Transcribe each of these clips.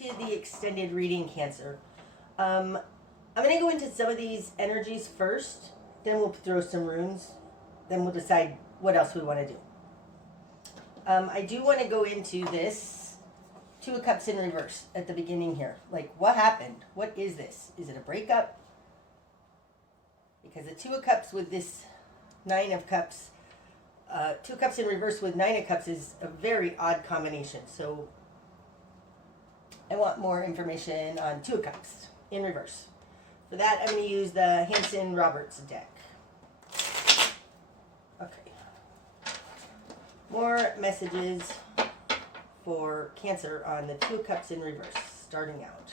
into the extended reading, Cancer. I'm going to go into some of these energies first, then we'll throw some runes, then we'll decide what else we want to do. I do want to go into this Two of Cups in reverse at the beginning here. Like, what happened? What is this? Is it a breakup? Because the Two of Cups with this Nine of Cups, Two of Cups in reverse with Nine of Cups is a very odd combination. So I want more information on Two of Cups in reverse. For that, I'm going to use the Hanson-Roberts deck. Okay. More messages for Cancer on the Two of Cups in reverse, starting out.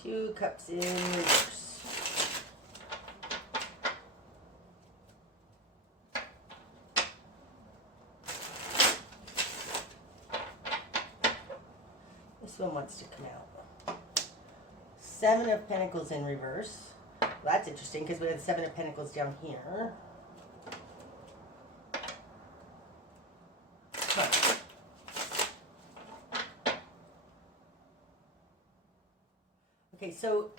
Two Cups in reverse. This one wants to come out. Seven of Pentacles in reverse. Well, that's interesting because we have the Seven of Pentacles down here. Huh. Okay, so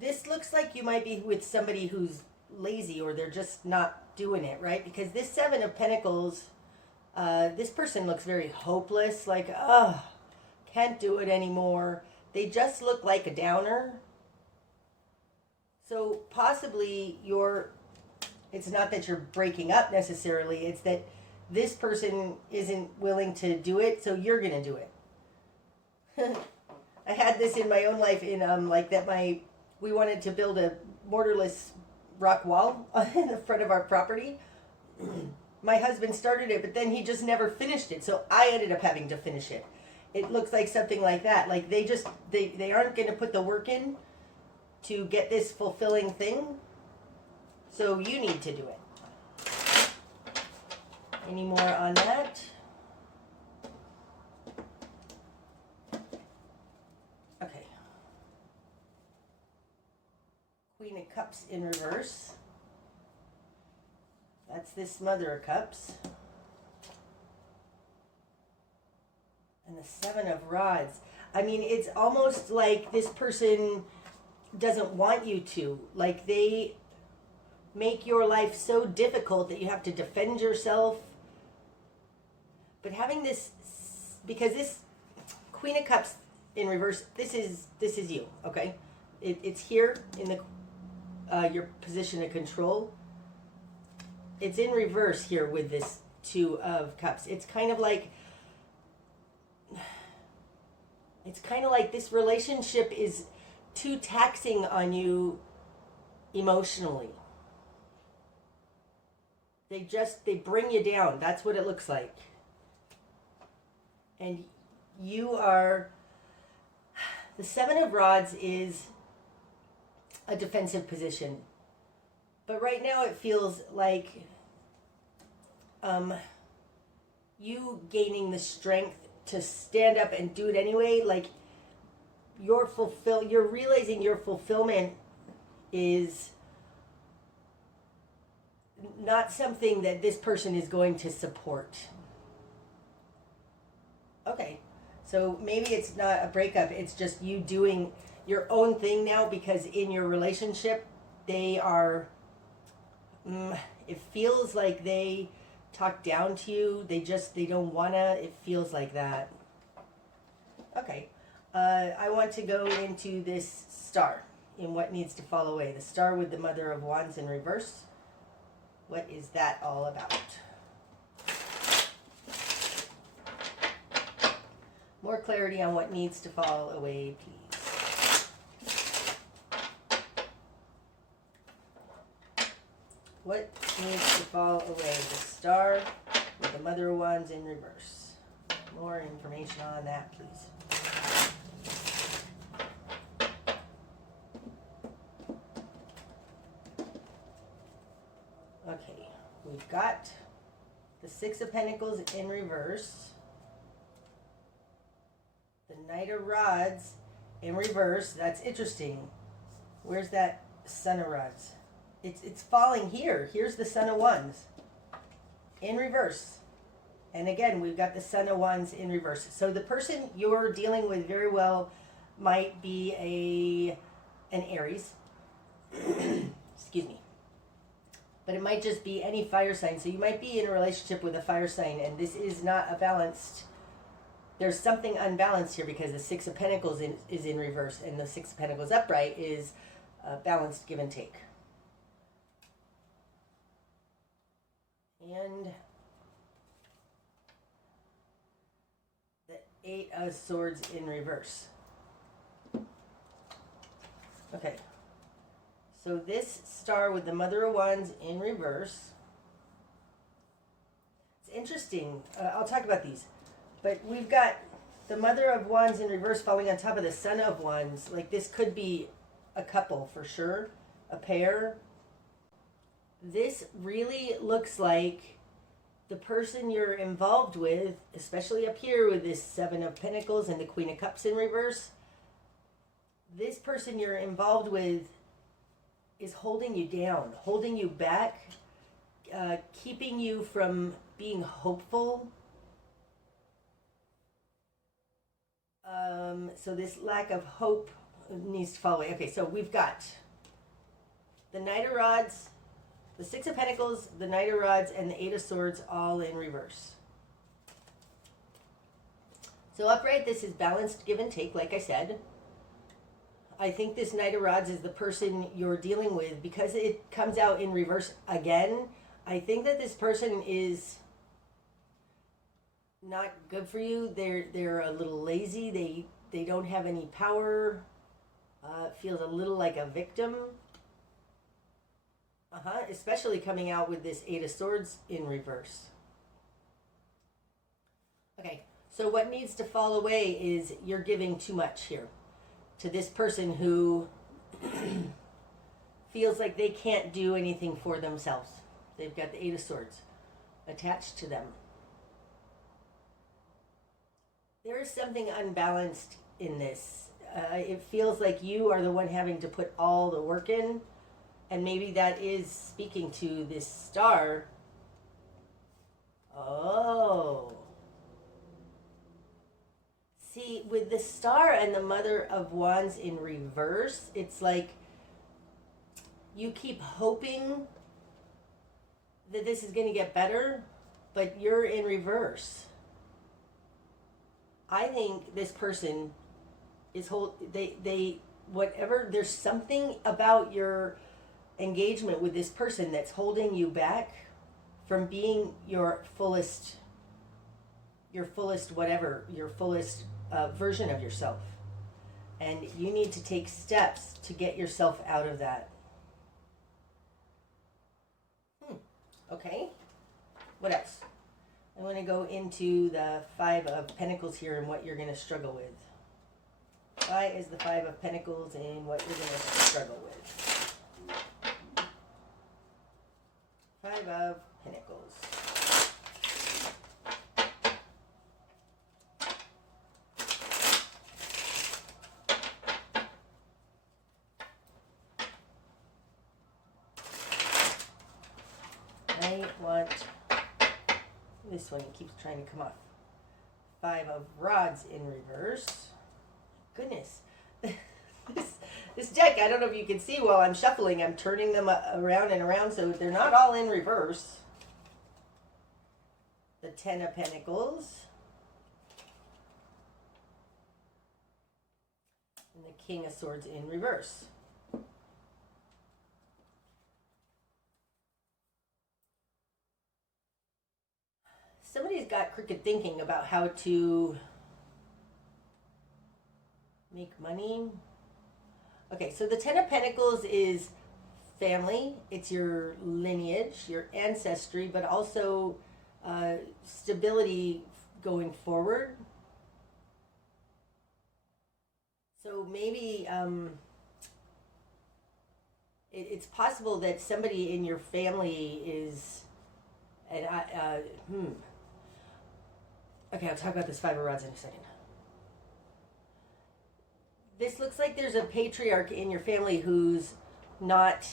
this looks like you might be with somebody who's lazy or they're just not doing it, right? Because this Seven of Pentacles, this person looks very hopeless, like, oh, can't do it anymore. They just look like a downer. So possibly it's not that you're breaking up necessarily, it's that this person isn't willing to do it, so you're going to do it. I had this in my own life in like that we wanted to build a mortarless rock wall in the front of our property. My husband started it, but then he just never finished it, so I ended up having to finish it. It looks like something like that. Like they aren't going to put the work in to get this fulfilling thing, so you need to do it. Any more on that? Okay. Queen of Cups in reverse. That's this Mother of Cups. And the Seven of Rods. I mean, it's almost like this person doesn't want you to. Like they make your life so difficult that you have to defend yourself. But having this, because this Queen of Cups in reverse, this is you, okay? It's here in the your position of control. It's in reverse here with this Two of Cups. It's kind of like this relationship is too taxing on you emotionally. They bring you down. That's what it looks like. And you are, the Seven of Rods is a defensive position. But right now it feels like you gaining the strength to stand up and do it anyway. Like you're realizing your fulfillment is not something that this person is going to support. Okay, so maybe it's not a breakup, it's just you doing your own thing now, because in your relationship, they are, it feels like they talk down to you, they don't wanna, it feels like that. Okay, I want to go into this Star, in what needs to fall away. The Star with the Mother of Wands in reverse. What is that all about? More clarity on what needs to fall away, please. What needs to fall away? The Star with the Mother of Wands in reverse. More information on that, please. Okay, we've got the Six of Pentacles in reverse. The Knight of Rods in reverse. That's interesting. Where's that Son of Rods? It's falling here. Here's the Son of Wands in reverse. And again, we've got the Son of Wands in reverse. So the person you're dealing with very well might be an Aries. Excuse me. But it might just be any fire sign. So you might be in a relationship with a fire sign, and this is not a balanced. There's something unbalanced here because the Six of Pentacles is in reverse, and the Six of Pentacles upright is balanced give and take. And the Eight of Swords in reverse. Okay. So this star with the Mother of Wands in reverse. It's interesting. I'll talk about these. But we've got the Mother of Wands in reverse falling on top of the Son of Wands. Like, this could be a couple for sure. A pair. This really looks like the person you're involved with, especially up here with this Seven of Pentacles and the Queen of Cups in reverse. This person you're involved with is holding you down, holding you back, keeping you from being hopeful. So this lack of hope needs to fall away. Okay, so we've got the Knight of Rods, the Six of Pentacles, the Knight of Rods, and the Eight of Swords all in reverse. So upright, this is balanced give and take, like I said. I think this Knight of Rods is the person you're dealing with because it comes out in reverse again. I think that this person is not good for you. They're a little lazy. They don't have any power. Feels a little like a victim. Especially coming out with this Eight of Swords in reverse. Okay, so what needs to fall away is you're giving too much here to this person who feels like they can't do anything for themselves. They've got the Eight of Swords attached to them. There is something unbalanced in this. It feels like you are the one having to put all the work in, and maybe that is speaking to this star. Oh. See, with the star and the Mother of Wands in reverse, it's like you keep hoping that this is going to get better, but you're in reverse. I think this person is whatever, there's something about your engagement with this person that's holding you back from being your fullest version of yourself. And you need to take steps to get yourself out of that. Okay. What else? I want to go into the Five of Pentacles here and what you're going to struggle with. Why is the Five of Pentacles and what you're going to struggle with? Five of Pentacles. I want this one. It keeps trying to come off. Five of Rods in reverse. Goodness. This deck, I don't know if you can see while I'm shuffling, I'm turning them around and around so they're not all in reverse. The Ten of Pentacles. And the King of Swords in reverse. Somebody's got crooked thinking about how to make money. Okay, so the Ten of Pentacles is family. It's your lineage, your ancestry, but also stability going forward. So maybe it's possible that somebody in your family is, and okay, I'll talk about this Five of Rods in a second. This looks like there's a patriarch in your family who's not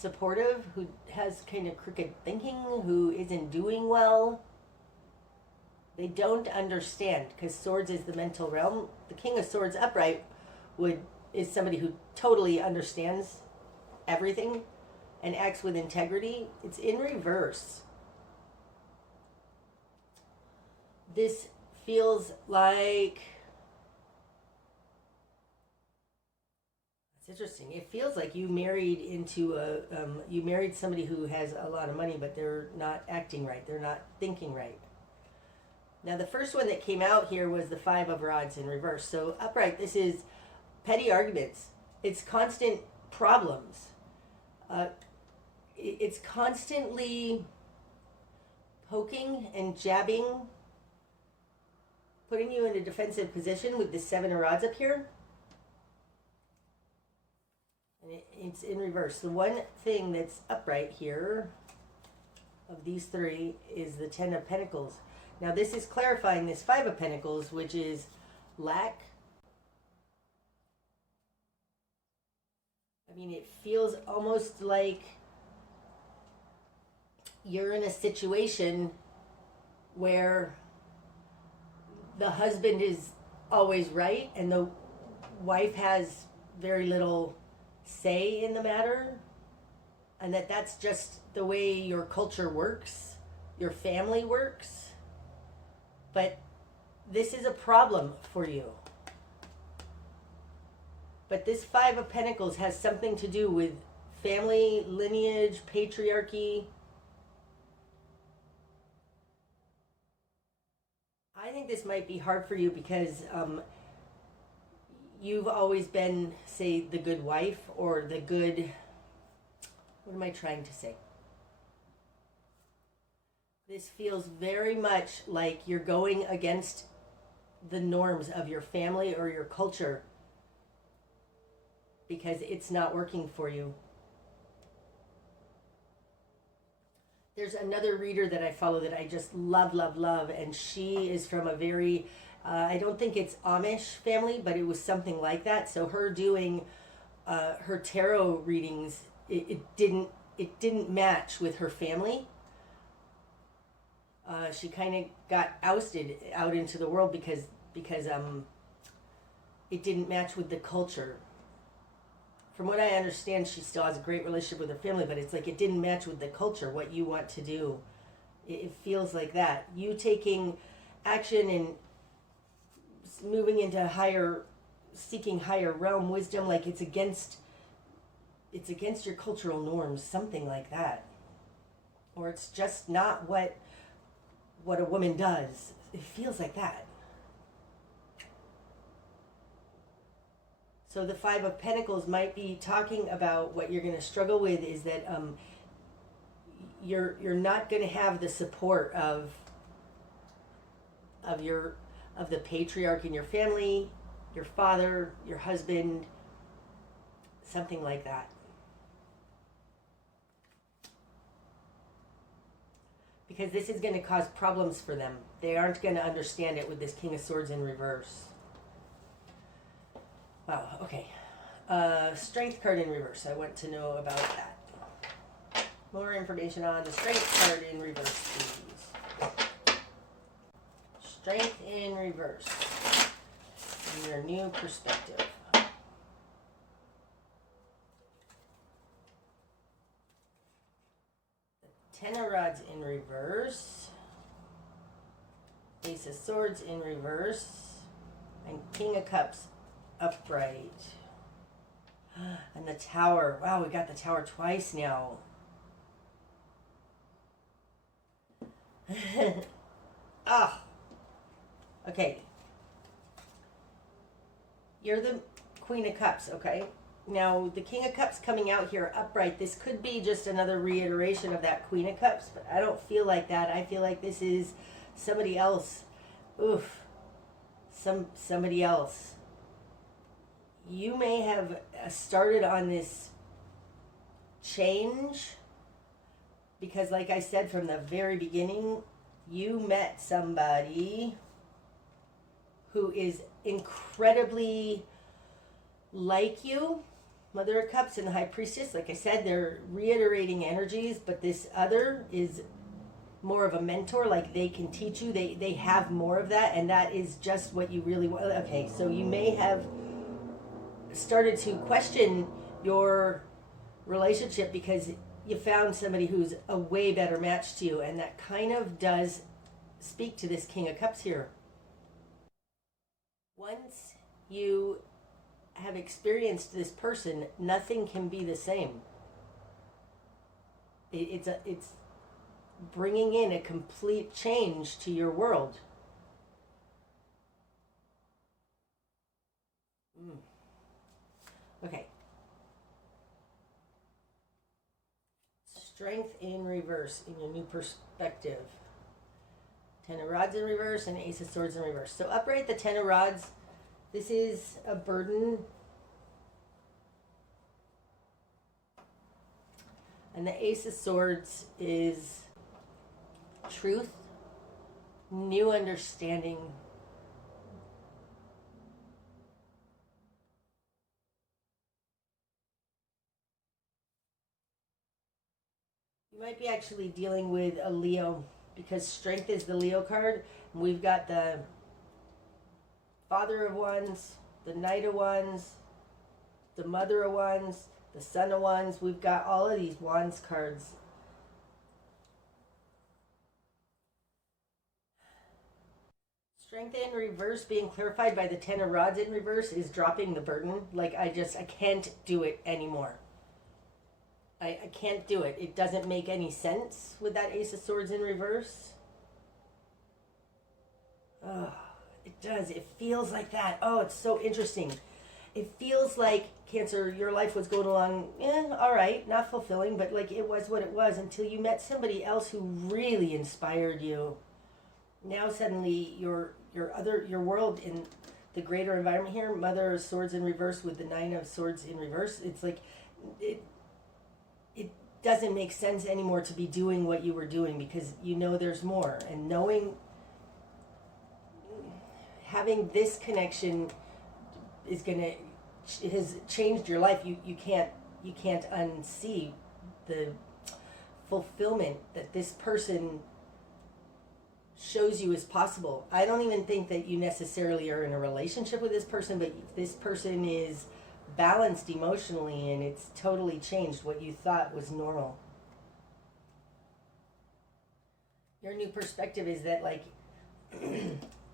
supportive, who has kind of crooked thinking, who isn't doing well. They don't understand, because swords is the mental realm. The King of Swords upright is somebody who totally understands everything and acts with integrity. It's in reverse. This feels like, it's interesting. It feels like you married you married somebody who has a lot of money, but they're not acting right. They're not thinking right. Now, the first one that came out here was the Five of Rods in reverse. So upright, this is petty arguments. It's constant problems. It's constantly poking and jabbing, putting you in a defensive position with the Seven of Rods up here. And it's in reverse. The one thing that's upright here of these three is the Ten of Pentacles. Now, this is clarifying this Five of Pentacles, which is lack. I mean, it feels almost like you're in a situation where the husband is always right and the wife has very little say in the matter, and that's just the way your culture works, your family works. But this is a problem for you. But this Five of Pentacles has something to do with family, lineage, patriarchy. I think this might be hard for you because you've always been, say, the good wife or the good... What am I trying to say? This feels very much like you're going against the norms of your family or your culture because it's not working for you. There's another reader that I follow that I just love, and she is from a very, I don't think it's Amish family, but it was something like that. So her doing her tarot readings, it didn't match with her family. She kind of got ousted out into the world because it didn't match with the culture. From what I understand, she still has a great relationship with her family, but it's like it didn't match with the culture, what you want to do. It feels like that. You taking action and moving into seeking higher realm wisdom, like it's against your cultural norms, something like that. Or it's just not what a woman does. It feels like that. So the Five of Pentacles might be talking about what you're going to struggle with is that you're not going to have the support of the patriarch in your family, your father, your husband, something like that. Because this is going to cause problems for them. They aren't going to understand it with this King of Swords in reverse. Wow, okay. Strength card in reverse. I want to know about that. More information on the Strength card in reverse, please. Strength in reverse. In your new perspective. Ten of Rods in reverse, Ace of Swords in reverse, and King of Cups upright. And the Tower. Wow, we got the Tower twice now. Ah. Okay. You're the Queen of Cups, okay? Now, the King of Cups coming out here upright, this could be just another reiteration of that Queen of Cups, but I don't feel like that. I feel like this is somebody else. Oof. Somebody else. You may have started on this change because, like I said from the very beginning, you met somebody who is incredibly like you, Mother of Cups and the High Priestess, like I said, they're reiterating energies, but this other is more of a mentor, like they can teach you. They have more of that, and that is just what you really want. Okay, so you may have started to question your relationship because you found somebody who's a way better match to you, and that kind of does speak to this King of Cups here. Once you have experienced this person, nothing can be the same. It's bringing in a complete change to your world. Okay. Strength in reverse in your new perspective. Ten of Rods in reverse and Ace of Swords in reverse. So upright, the Ten of Rods. This is a burden. And the Ace of Swords is truth, new understanding. You might be actually dealing with a Leo because strength is the Leo card. And we've got the Father of Wands, the Knight of Wands, the Mother of Wands, the Son of Wands. We've got all of these Wands cards. Strength in reverse being clarified by the Ten of Rods in reverse is dropping the burden. Like I can't do it anymore. I can't do it. It doesn't make any sense with that Ace of Swords in reverse. Oh, it does. It feels like that. Oh, it's so interesting. It feels like, Cancer, your life was going along, all right, not fulfilling, but like it was what it was until you met somebody else who really inspired you. Now suddenly your world in the greater environment here, Mother of Swords in reverse with the Nine of Swords in reverse, it's like it doesn't make sense anymore to be doing what you were doing because you know there's more. And having this connection has changed your life. You can't unsee the fulfillment that this person shows you is possible. I don't even think that you necessarily are in a relationship with this person, but this person is balanced emotionally and it's totally changed what you thought was normal. Your new perspective is that like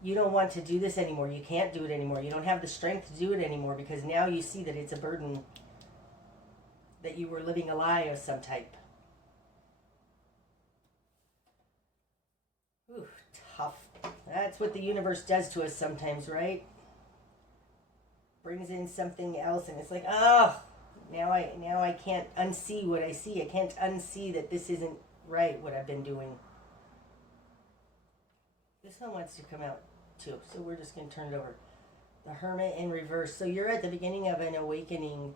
you don't want to do this anymore. You can't do it anymore. You don't have the strength to do it anymore because now you see that it's a burden, that you were living a lie of some type. Ooh, tough. That's what the universe does to us sometimes, right? Brings in something else and it's like, oh, now I can't unsee what I see. I can't unsee that this isn't right, what I've been doing. This one wants to come out too, so we're just going to turn it over. The Hermit in reverse. So you're at the beginning of an awakening.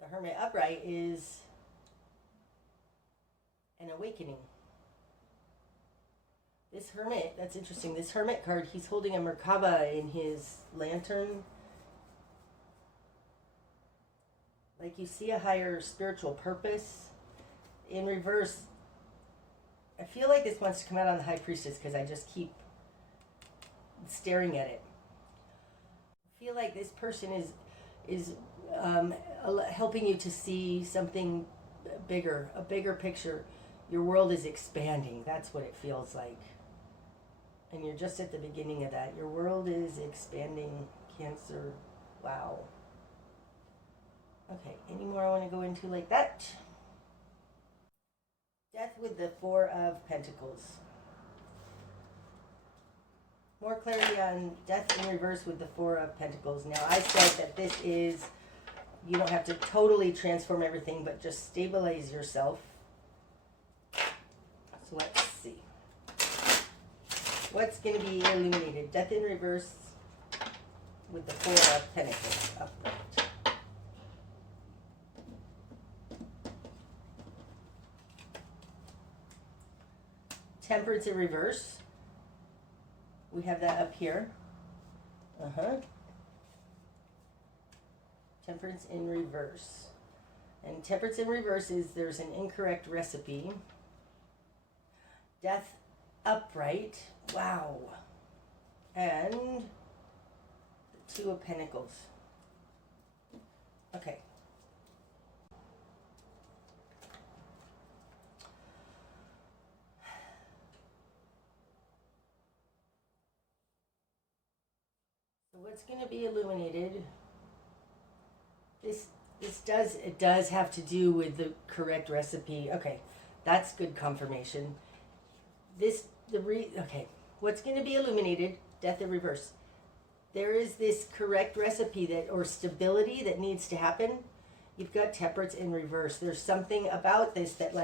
The Hermit upright is an awakening. This Hermit, that's interesting. This Hermit card, he's holding a Merkaba in his lantern. Like you see a higher spiritual purpose. In reverse, I feel like this wants to come out on the High Priestess because I just keep staring at it. I feel like this person is helping you to see something bigger, a bigger picture. Your world is expanding. That's what it feels like. And you're just at the beginning of that. Your world is expanding, Cancer. Wow. Okay, any more I want to go into like that? Death with the Four of Pentacles. More clarity on Death in reverse with the Four of Pentacles. Now, I said that this is, you don't have to totally transform everything, but just stabilize yourself. So let's see. What's going to be illuminated? Death in reverse with the Four of Pentacles upright. Temperance in reverse. We have that up here. Temperance in reverse. And temperance in reverse is there's an incorrect recipe. Death upright. Wow. And the Two of Pentacles. Okay. So what's going to be illuminated? It does have to do with the correct recipe. Okay, that's good confirmation. Okay, what's going to be illuminated? Death in reverse. There is this correct recipe or stability that needs to happen. You've got temperance in reverse. There's something about this that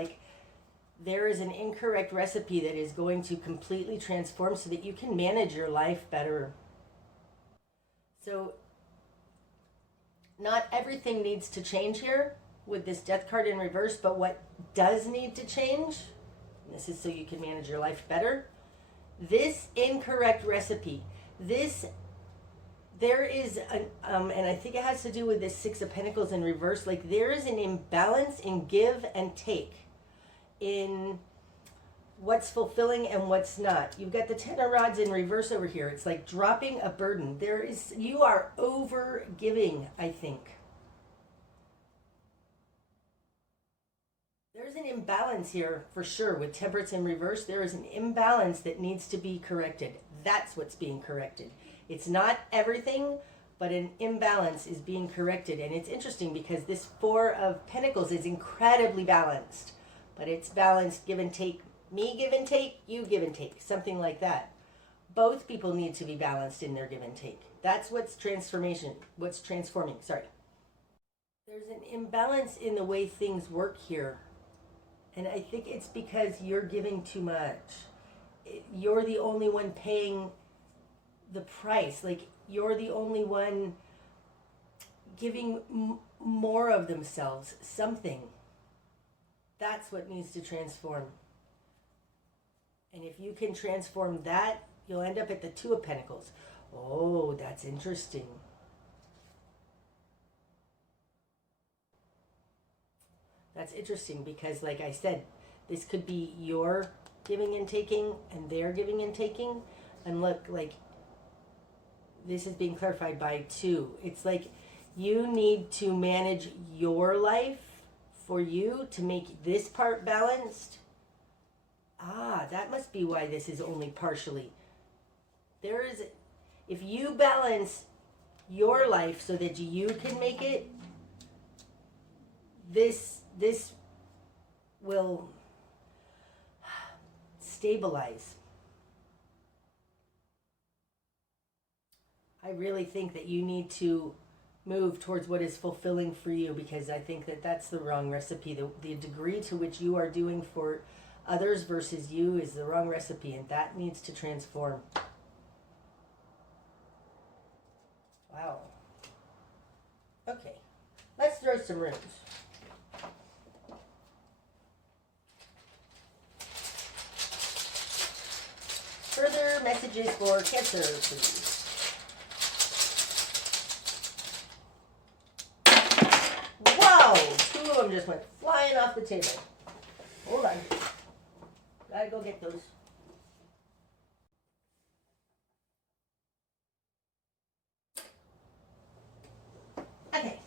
there is an incorrect recipe that is going to completely transform so that you can manage your life better. So not everything needs to change here with this death card in reverse, but what does need to change, and this is so you can manage your life better, this incorrect recipe, there is and I think it has to do with this Six of Pentacles in reverse, there is an imbalance in give and take, in what's fulfilling and what's not. You've got the Ten of Rods in reverse over here. It's like dropping a burden. You are over giving, I think. There's an imbalance here for sure with temperance in reverse. There is an imbalance that needs to be corrected. That's what's being corrected. It's not everything, but an imbalance is being corrected. And it's interesting because this Four of Pentacles is incredibly balanced, but it's balanced give and take. Me give and take, you give and take, something like that. Both people need to be balanced in their give and take. That's what's transforming, sorry. There's an imbalance in the way things work here. And I think it's because you're giving too much. You're the only one paying the price. You're the only one giving more of themselves, something. That's what needs to transform. And if you can transform that, you'll end up at the Two of Pentacles. Oh, that's interesting. That's interesting because, like I said, this could be your giving and taking and their giving and taking. And look, this is being clarified by two. It's like you need to manage your life for you to make this part balanced. That must be why this is only partially. If you balance your life so that you can make it, this will stabilize. I really think that you need to move towards what is fulfilling for you, because I think that that's the wrong recipe. The degree to which you are doing for others versus you is the wrong recipe, and that needs to transform. Wow. Okay, let's throw some runes. Further messages for Cancer, please. Wow! Two of them just went flying off the table. Hold on. Gotta go get those. Okay.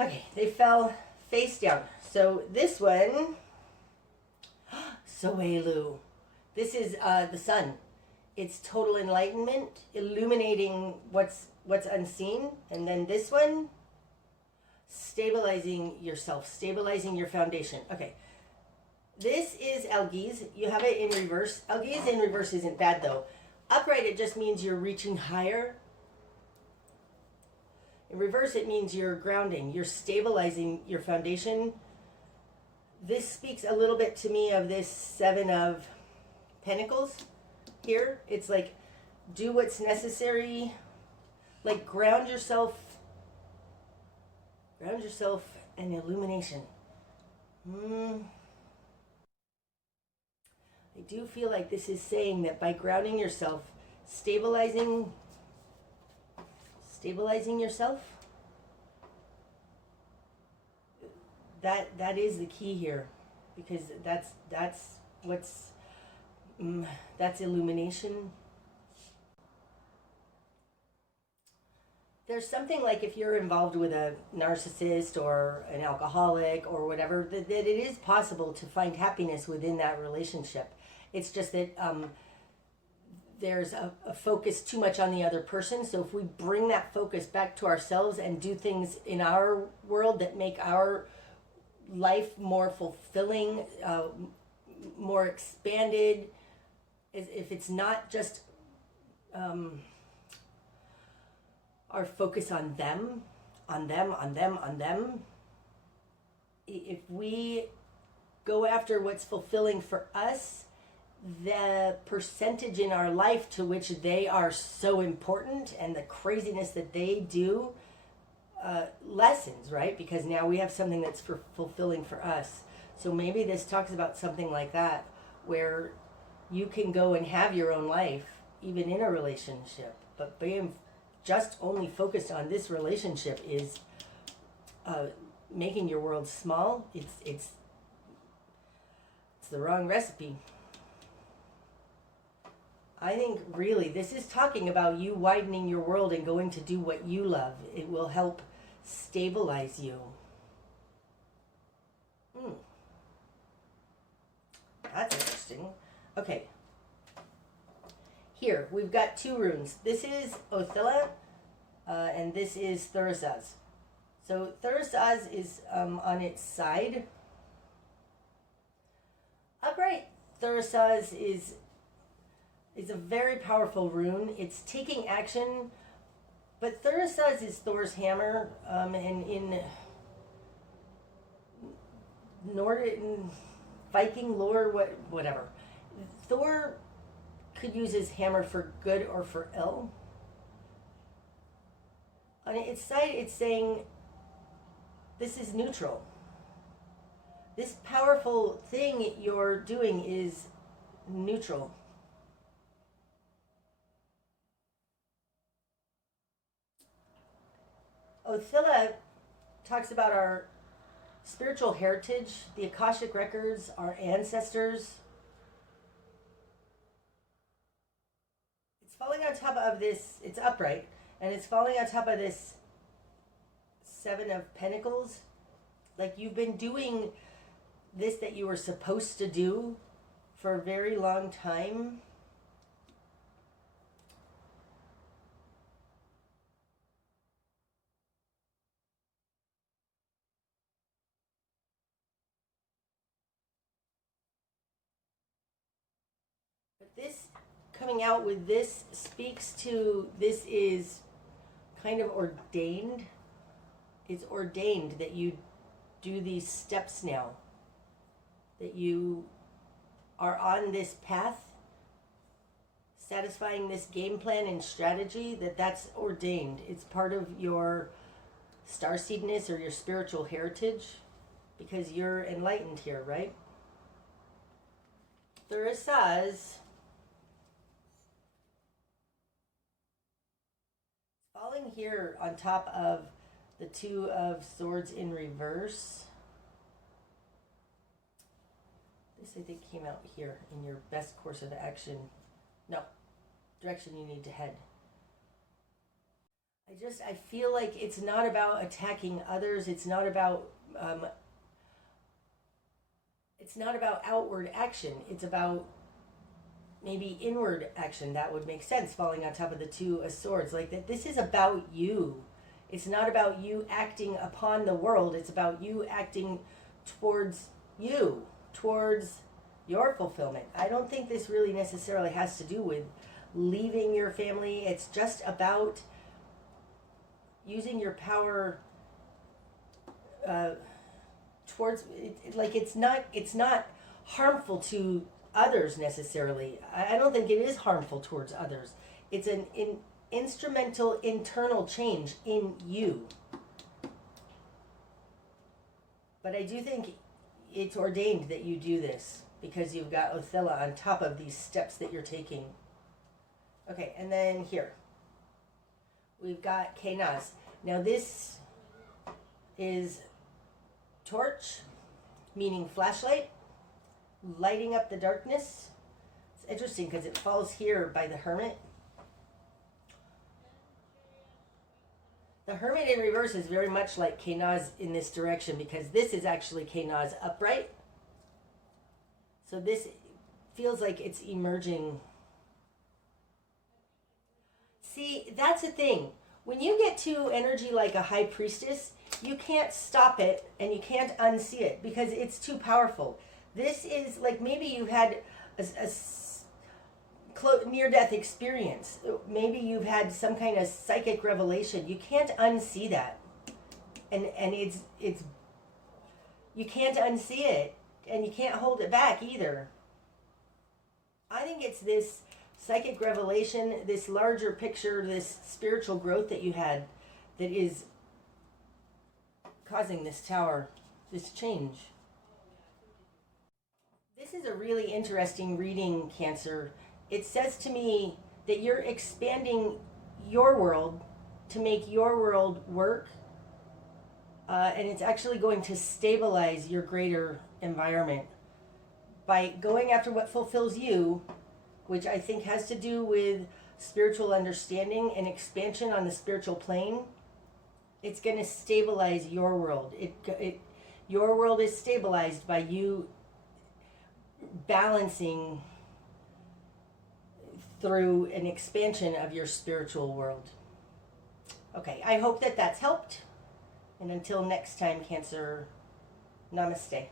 Okay, they fell face down. So this one, Soelu. This is the sun. It's total enlightenment, illuminating what's unseen. And then this one, stabilizing yourself, stabilizing your foundation. Okay. This is Algiz. You have it in reverse. Algiz in reverse isn't bad though. Upright, it just means you're reaching higher. In reverse, it means you're grounding. You're stabilizing your foundation. This speaks a little bit to me of this Seven of Pentacles here. It's like, do what's necessary. Like, ground yourself and illumination. I do feel like this is saying that by grounding yourself, stabilizing yourself, that is the key here, because that's what's that's illumination. There's something like if you're involved with a narcissist or an alcoholic or whatever, that it is possible to find happiness within that relationship. It's just that there's a focus too much on the other person. So if we bring that focus back to ourselves and do things in our world that make our life more fulfilling, more expanded, if it's not just our focus on them, if we go after what's fulfilling for us, the percentage in our life to which they are so important and the craziness that they do lessens, right? Because now we have something that's fulfilling for us. So maybe this talks about something like that, where you can go and have your own life, even in a relationship, but being just only focused on this relationship is making your world small. It's the wrong recipe. I think really this is talking about you widening your world and going to do what you love. It will help stabilize you. That's interesting. Okay. Here, we've got two runes. This is Othilla, and this is Thurisaz. So Thurisaz is on its side. Upright Thurisaz is a very powerful rune. It's taking action, but Thurisaz is Thor's hammer, and in Nordic Viking lore, whatever, Thor could use his hammer for good or for ill. On its side, it's saying this is neutral. This powerful thing you're doing is neutral. Othilla talks about our spiritual heritage, the Akashic records, our ancestors. It's falling on top of this, it's upright, and it's falling on top of this Seven of Pentacles. Like you've been doing this that you were supposed to do for a very long time. But this coming out with this speaks to, this is kind of ordained. It's ordained that you do these steps now, that you are on this path, satisfying this game plan and strategy, that's ordained. It's part of your starseedness or your spiritual heritage, because you're enlightened here, right? Thurisaz falling here on top of the Two of Swords in reverse. This I think came out here in your best course of action. No, direction you need to head. I feel like it's not about attacking others. It's not about outward action. It's about maybe inward action. That would make sense, falling on top of the Two of Swords. Like that, this is about you. It's not about you acting upon the world. It's about you acting towards you, towards your fulfillment. I don't think this really necessarily has to do with leaving your family. It's just about using your power towards, like it's not harmful to others necessarily. I don't think it is harmful towards others. It's an instrumental internal change in you. But I do think it's ordained that you do this, because you've got Othella on top of these steps that you're taking. Okay, and then here we've got Kenaz. Now this is torch, meaning flashlight, lighting up the darkness. It's interesting because it falls here by the Hermit. The Hermit in reverse is very much like Kenaz in this direction, because this is actually Kenaz upright. So this feels like it's emerging. See, that's the thing. When you get to energy like a high priestess, you can't stop it and you can't unsee it because it's too powerful. This is like maybe you had a near-death experience. Maybe you've had some kind of psychic revelation. You can't unsee that, and it's you can't unsee it, and you can't hold it back either. I think it's this psychic revelation, this larger picture, this spiritual growth that you had, that is causing this tower, this change. This is a really interesting reading, Cancer. It says to me that you're expanding your world to make your world work, and it's actually going to stabilize your greater environment by going after what fulfills you, which I think has to do with spiritual understanding and expansion on the spiritual plane. It's going to stabilize your world. Your world is stabilized by you balancing through an expansion of your spiritual world. Okay, I hope that that's helped. And until next time, Cancer, namaste.